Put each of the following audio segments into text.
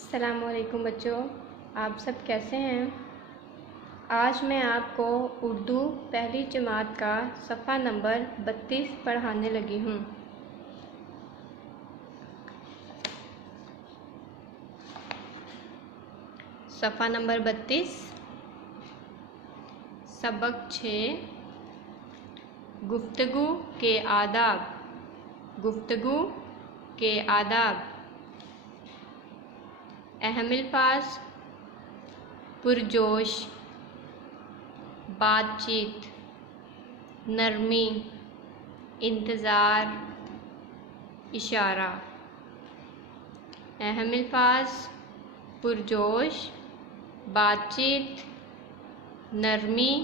अस्सलामुअलैकुम बच्चों, आप सब कैसे हैं। आज मैं आपको उर्दू पहली जमात का सफ़ा नंबर 32 पढ़ाने लगी हूँ। सफ़ा नंबर 32, सबक 6, गुफ्तगू के आदाब। गुफ्तगू के आदाब। अहम अल्फाज: पुरजोश, बातचीत, नरमी, इंतज़ार, इशारा। अहम अल्फाज: पुरजोश, बातचीत, नरमी,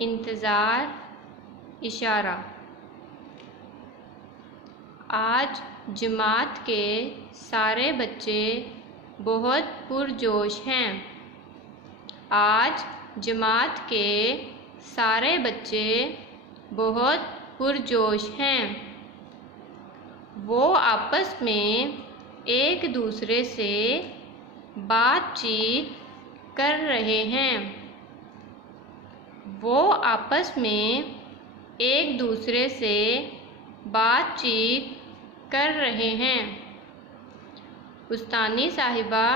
इंतज़ार, इशारा। आज जमात के सारे बच्चे बहुत पुरजोश हैं। आज जमात के सारे बच्चे बहुत पुरजोश हैं। वो आपस में एक दूसरे से बातचीत कर रहे हैं। वो आपस में एक दूसरे से बातचीत कर रहे हैं। उस्तानी साहिबा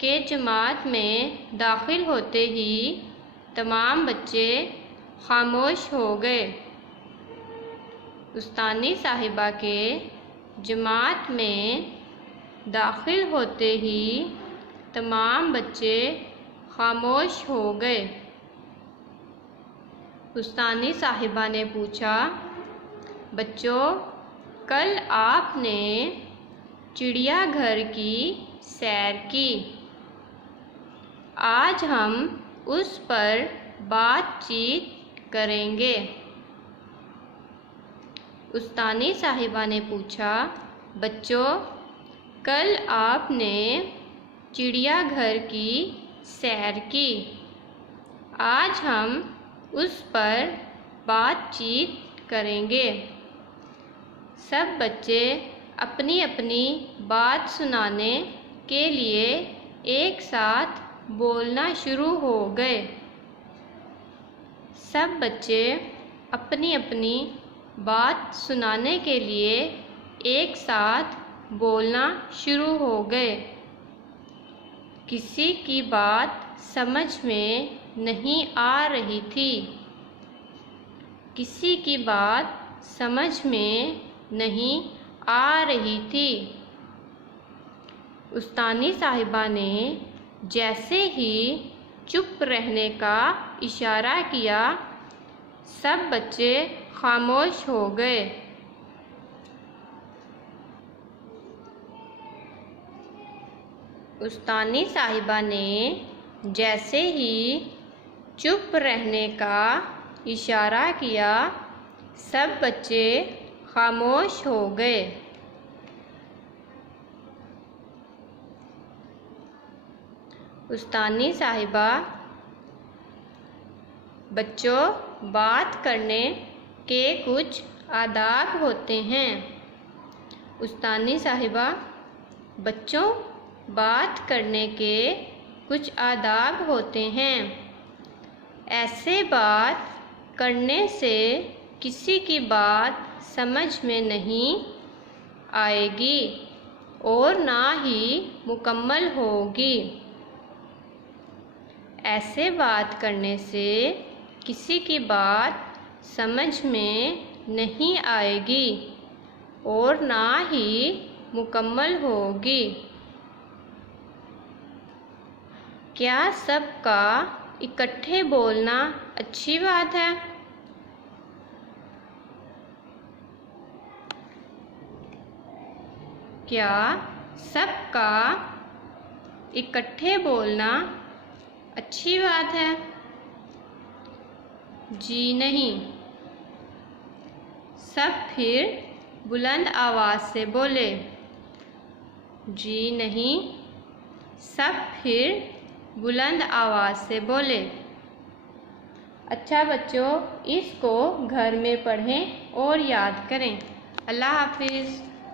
के जमात में दाखिल होते ही तमाम बच्चे खामोश हो गए। उस्तानी साहिबा के जमात में दाखिल होते ही तमाम बच्चे खामोश हो गए। उस्तानी साहिबा ने पूछा, बच्चों, कल आपने चिड़ियाघर की सैर की। आज हम उस पर बातचीत करेंगे। उस्तानी साहिबा ने पूछा, बच्चों, कल आपने चिड़ियाघर की सैर की। आज हम उस पर बातचीत करेंगे। सब बच्चे अपनी अपनी बात सुनाने के लिए एक साथ बोलना शुरू हो गए। सब बच्चे अपनी अपनी बात सुनाने के लिए एक साथ बोलना शुरू हो गए। किसी की बात समझ में नहीं आ रही थी। किसी की बात समझ में नहीं आ रही थी। उस्तानी साहिबा ने जैसे ही चुप रहने का इशारा किया, सब बच्चे खामोश हो गए। उस्तानी साहिबा ने जैसे ही चुप रहने का इशारा किया, सब बच्चे खामोश हो गए। उस्तानी साहिबा, बच्चों, बात करने के कुछ आदाब होते हैं। उस्तानी साहिबा, बच्चों, बात करने के कुछ आदाब होते हैं। ऐसे बात करने से किसी की बात समझ में नहीं आएगी और ना ही मुकम्मल होगी। ऐसे बात करने से किसी की बात समझ में नहीं आएगी और ना ही मुकम्मल होगी। क्या सबका इकट्ठे बोलना अच्छी बात है? क्या सबका इकट्ठे बोलना अच्छी बात है? जी नहीं। सब फिर बुलंद आवाज़ से बोले। जी नहीं। सब फिर बुलंद आवाज़ से बोले। अच्छा बच्चों, इसको घर में पढ़ें और याद करें। अल्लाह हाफिज़।